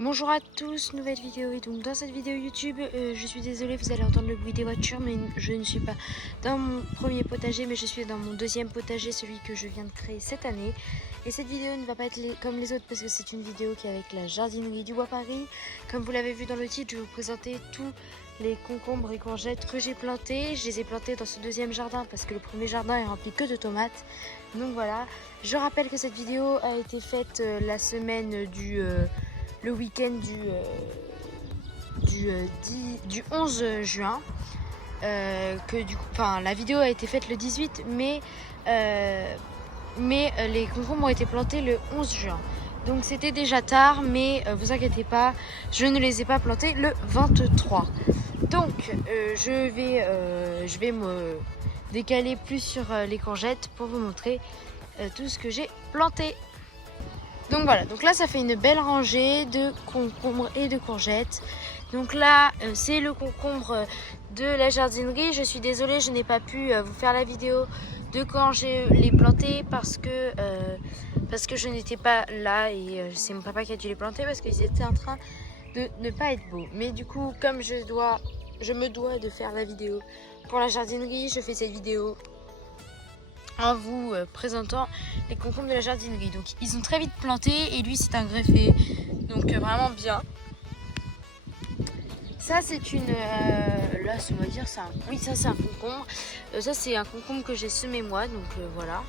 Bonjour à tous, nouvelle vidéo. Et donc dans cette vidéo YouTube, je suis désolée, vous allez entendre le bruit des voitures, mais je ne suis pas dans mon premier potager, mais je suis dans mon deuxième potager, celui que je viens de créer cette année. Et cette vidéo ne va pas être comme les autres parce que c'est une vidéo qui est avec la jardinerie du Bois Paris. Comme vous l'avez vu dans le titre, je vais vous présenter tous les concombres et courgettes que j'ai plantés. Je les ai plantés dans ce deuxième jardin parce que le premier jardin est rempli que de tomates. Donc voilà, je rappelle que cette vidéo a été faite la semaine le week-end du 11 juin. La vidéo a été faite le 18, mais les concombres ont été plantés le 11 juin. Donc c'était déjà tard, mais vous inquiétez pas, je ne les ai pas plantés le 23. Donc je vais me décaler plus sur les courgettes pour vous montrer tout ce que j'ai planté. Donc voilà, donc là ça fait une belle rangée de concombres et de courgettes. Donc là c'est le concombre de la jardinerie. Je suis désolée, je n'ai pas pu vous faire la vidéo de quand je les plantés parce que je n'étais pas là et c'est mon papa qui a dû les planter parce qu'ils étaient en train de ne pas être beaux. Mais du coup, comme je me dois de faire la vidéo pour la jardinerie, je fais cette vidéo en vous présentant les concombres de la jardinerie. Donc ils ont très vite planté et lui c'est un greffé, donc vraiment bien. Ça c'est une là on va dire ça, oui ça c'est un concombre. Ça c'est un concombre que j'ai semé moi, donc voilà,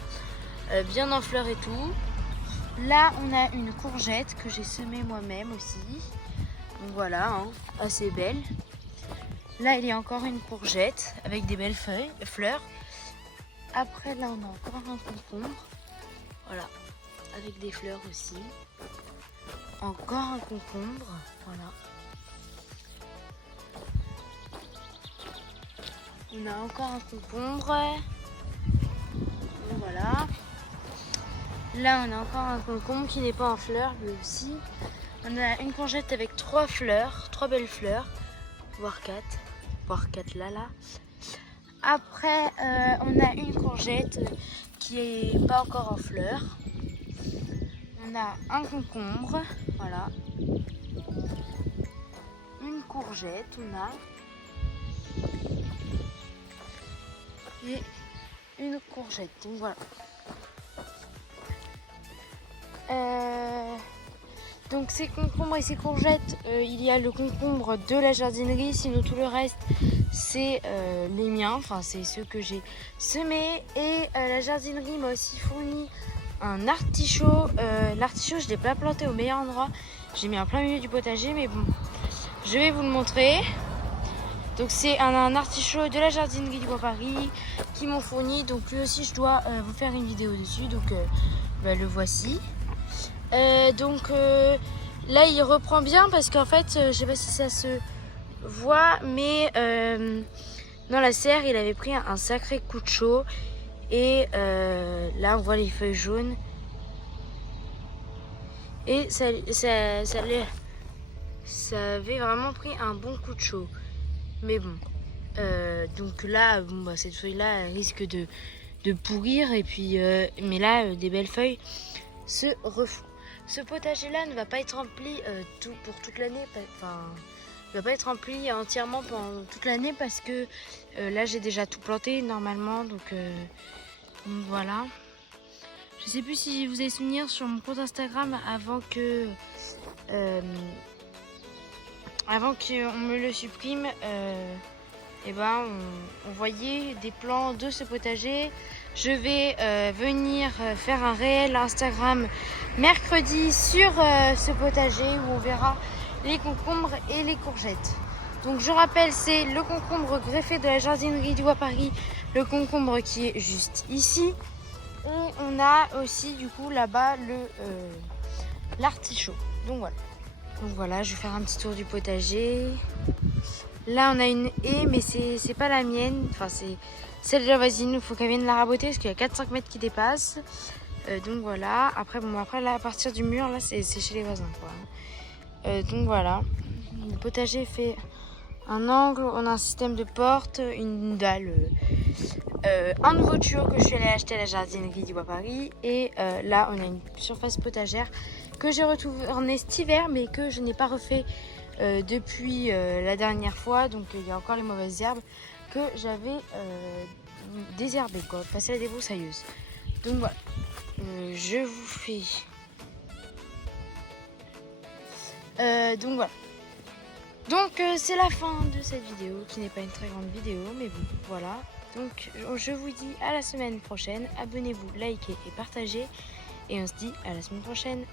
bien en fleurs et tout. Là on a une courgette que j'ai semée moi-même aussi, donc voilà, hein, assez belle. Là il y a encore une courgette avec des belles fleurs. Après là on a encore un concombre, voilà, avec des fleurs aussi. Encore un concombre, voilà. On a encore un concombre, voilà. Là on a encore un concombre qui n'est pas en fleurs lui aussi. On a une courgette avec 3 fleurs, 3 belles fleurs, voire 4 là. Après, on a une courgette qui n'est pas encore en fleurs. On a un concombre, voilà. Une courgette, on a. Et une courgette, donc voilà. Donc ces concombres et ces courgettes, il y a le concombre de la jardinerie, sinon tout le reste c'est les miens, enfin c'est ceux que j'ai semés. Et la jardinerie m'a aussi fourni un artichaut. L'artichaut je ne l'ai pas planté au meilleur endroit, j'ai mis en plein milieu du potager, mais bon, je vais vous le montrer. Donc c'est un artichaut de la jardinerie du Bois Paris qui m'ont fourni, donc lui aussi je dois vous faire une vidéo dessus, donc le voici. Là il reprend bien parce qu'en fait je sais pas si ça se voit, mais dans la serre il avait pris un sacré coup de chaud et là on voit les feuilles jaunes et ça avait vraiment pris un bon coup de chaud, mais bon donc là cette feuille là risque de pourrir et puis mais là des belles feuilles se refont. Ce potager-là ne va pas être rempli pour toute l'année. Enfin, il ne va pas être rempli entièrement pendant toute l'année parce que là, j'ai déjà tout planté normalement. Donc voilà. Je ne sais plus si vous avez souvenir sur mon compte Instagram avant qu'on me le supprime. On voyait des plans de ce potager. Je vais venir faire un réel Instagram mercredi sur ce potager où on verra les concombres et les courgettes. Donc je rappelle, c'est le concombre greffé de la jardinerie du Bois Paris, le concombre qui est juste ici. Et on a aussi du coup là-bas l'artichaut. Donc voilà, je vais faire un petit tour du potager. Là on a une haie, mais c'est pas la mienne, enfin c'est celle de la voisine. Il faut qu'elle vienne la raboter parce qu'il y a 4-5 mètres qui dépassent. Donc voilà, après là à partir du mur là c'est chez les voisins quoi. Donc voilà, le potager fait un angle, on a un système de porte, une dalle, un nouveau tuyau que je suis allée acheter à la jardinerie du Bois Paris. Et là on a une surface potagère que j'ai retourné cet hiver, mais que je n'ai pas refait depuis la dernière fois. Donc il y a encore les mauvaises herbes que j'avais désherbées, quoi, passer la débroussailleuse. Donc voilà, je vous fais... donc voilà. Donc c'est la fin de cette vidéo, qui n'est pas une très grande vidéo, mais bon, voilà. Donc je vous dis à la semaine prochaine, abonnez-vous, likez et partagez, et on se dit à la semaine prochaine.